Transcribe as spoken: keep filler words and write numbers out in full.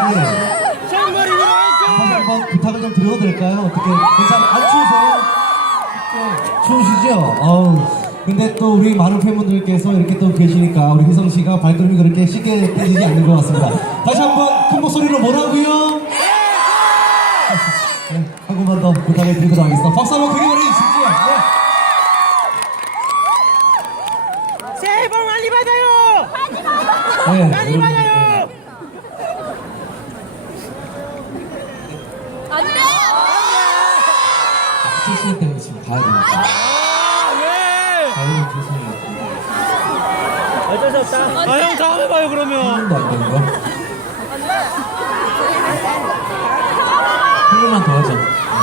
장거리 다시 한번 부탁을 좀 드려도 될까요? 어떻게 괜찮? 안 추우세요? 좀 추우시죠? 어우. 근데 또 우리 많은 팬분들께서 이렇게 또 계시니까 우리 희성 씨가 발걸음이 그렇게 쉽게 떼지지 않는 것 같습니다. 다시 한번 큰 목소리로 뭐라고요? 네, 한 번만 더 부탁을 드리도록 하겠습니다. 박수 한번 크게 보내주십시오. 네. 새해 복 많이 받아요. 네, 많이 여러분, 받아요. 안 돼! 칠 시간 때문에 지금 가야 됩니다. 아 왜? 아유, 죄송해요. 어쩔 수 없다. 아 형 다음에 봐요 그러면. 한 번도 안 되는 거? 한 번만 더 하자.